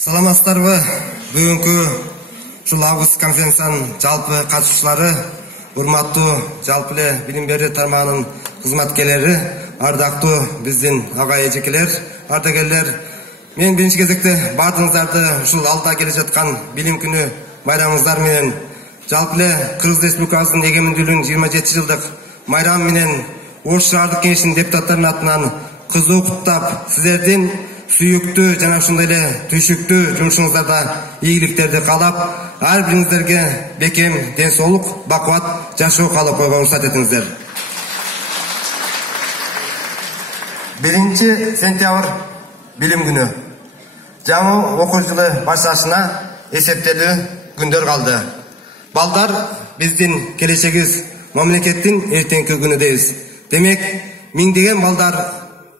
Саламатсыздарбы? Бүгүнкү ушул август конференциянын жалпы катышуулары, урматтуу жалпы эле билим берүү тармагынын кызматкерлери, ардактуу биздин ага эжекелер, ардагерлер, мен биринчи кезекте баардыгыңыздарды ушул алда келе жаткан билим күнү майрамыңыздар менен, жалпы эле Кыргыз Республикасынын эгемендүүлүгүнүн 27 жылдык майрамы менен Ош шаардык кеңешинин депутаттарынын атынан кызуу куттап, сиздердин сүйүктүү жана ушундай эле түйшүктүү жумушуңуздарда ийгиликтерди каалап, ар бириңиздерге бекем ден соолук, бакубат жашоо каалап койгонго уруксат этиңиздер. 1 сентябрь билим күнү. Жаңы окуу жылы башталышына эсептелүү күндөр калды. Балдар биздин келечегибиз, мамлекеттин эртеңки күнү дейбиз. Демек, миңдеген балдар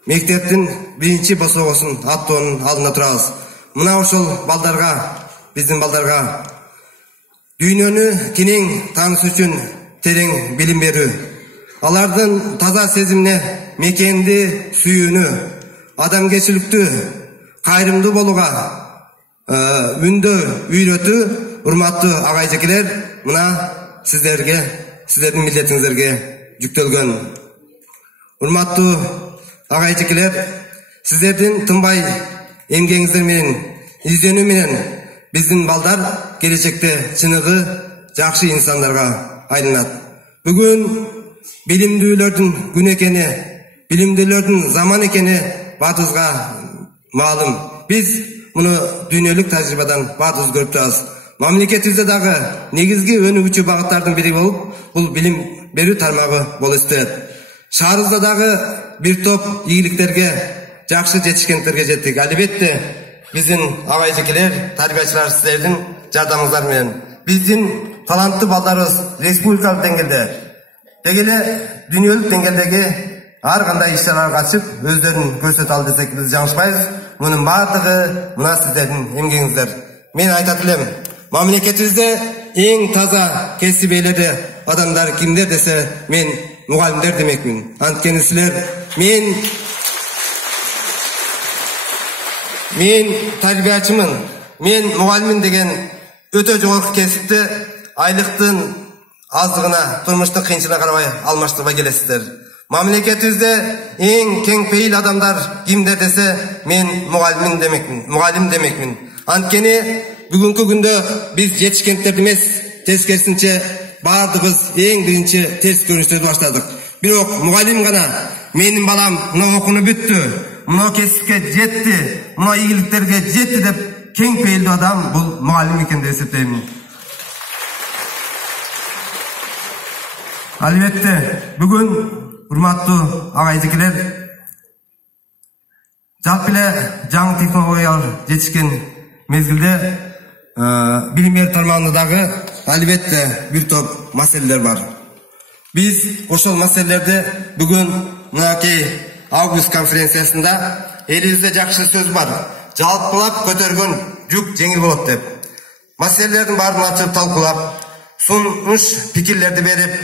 мектептин биринчи босогосун аттоонун алдында турабыз. Мына ошол балдарга, биздин балдарга дүйнөнү кенең тааныш үчүн терең билим берүү, алардын таза сезимине мекенди сүйүүнү, адамгерчиликтүү, кайрымдуу болууга үндөө үйрөтүү, урматтуу ага эжекелер, мына сиздерге, сиздердин милдетиңиздерге жүктөлгөн. Урматтуу ага эжекелер, сиздердин тынбай эмгегиңиздер менен, изденүү менен биздин балдар келечекте чыныгы жакшы инсандарга айланат. Бүгүн билимдүүлөрдүн күнү экени, билимдүүлөрдүн заманы экени баардыгыбызга маалым. Биз муну дүйнөлүк тажрыйбадан баардыгыбыз көрүп турабыз. Мамлекетибизде дагы негизги өнүгүүчү багыттардын бири болуп, бул билим берүү тармагы болуп эстелет. Шаарыбызда дагы бир топ ийгиликтерге, жакшы жетишкендиктерге жеттик. Албетте, биздин ага эжекелер, тарбиячылар сиздердин жардамыңыздар менен. Биздин таланттуу балдарыбыз республикалык деңгээлде, деги эле дүйнөлүк деңгээлдеги ар кандай иш-чараларга катышып, өздөрүн көрсөтө алды десек биз жаңылышпайбыз. Мунун баардыгы мына сиздердин эмгегиңиздер. Мен айтат элем, мамлекетибизде эң таза кесип ээлери адамдар кимдер десе, мен мугалимдер демекмин. Анткени силер мен тарбиячымын, мен мугалиммин деген өтө жогорку кесипти айлыктын аздыгына, турмуштун кыйынчылыгына карабай алмаштырбай келесиздер. Мамлекетибизде эң кең пейил адамдар кимдер десе, мен мугалим демекмин. Анткени бүгүнкү күндө биз жетишкендерди эмес, тескерисинче баардыгыбыз эң биринчи терс көрүнүштөрдү баштадык. Бирок мугалим гана менин балам мына окууну бүттү, мына кесипке жетти, мына ийгиликтерге жетти деп кең пейилдүү адам бул мугалим экен деп эсептейм. Албетте, бүгүн урматтуу ага эжекелер, жалпы эле жаңы технологиялар жетишкен мезгилде билим берүү тармагында дагы албетте бир топ маселелер бар. Биз ошол маселелерди бүгүн мынакей август конференциясында элибизде жакшы сөз бар. Жалпылап көтөргөн жүк жеңил болот деп. Маселелердин баарын ачып талкуулап, сунуш пикирлерди берип,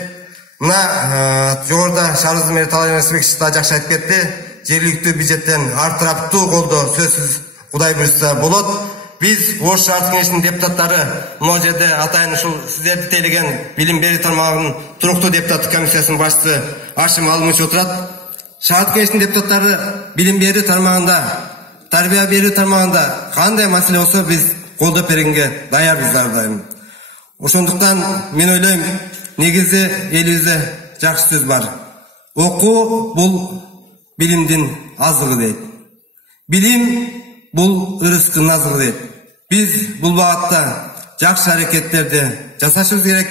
мына жогоруда шаарыбыздын мэри Таалай Рысбекович да жакшы айтып кетти. Жергиликтүү бюджеттен артыраптуу колдоо сөзсүз Кудай буйрса болот. Биз Ош шаардык кеңешинин депутаттары могу жерде атайын ушул сиздерди тейлеген билим берүү тармагынын туруктуу депутаттык комиссиясынын башчысы Ашим Алымович отурат. Шаардык кеңештин депутаттары билим берүү тармагында, тарбия берүү тармагында кандай маселе болсо биз колдоп бергенге даярбыз ар дайым. Ошондуктан мен ойлойм, негизи элибизде жакшы сөз бар. Окуу бул билимдин азыгы дейт. Билим бул ырыскынын азыгы дейт. Биз бул багытта жакшы аракеттерди жасашыбыз керек.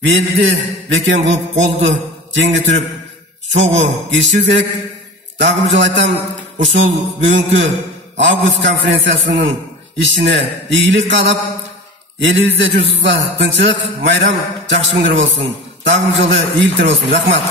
Белди бекем буп, колду жеңилтирип, чогуу киришибиз керек. Дагы бир жолу айтам, ушул бүгүнкү август конференциясынын ишине ийгилик каалап, элибизде журтубузда тынчылык, майрам, жакшы күндөр болсун. Дагы бир жолу ийгиликтер болсун. Рахмат.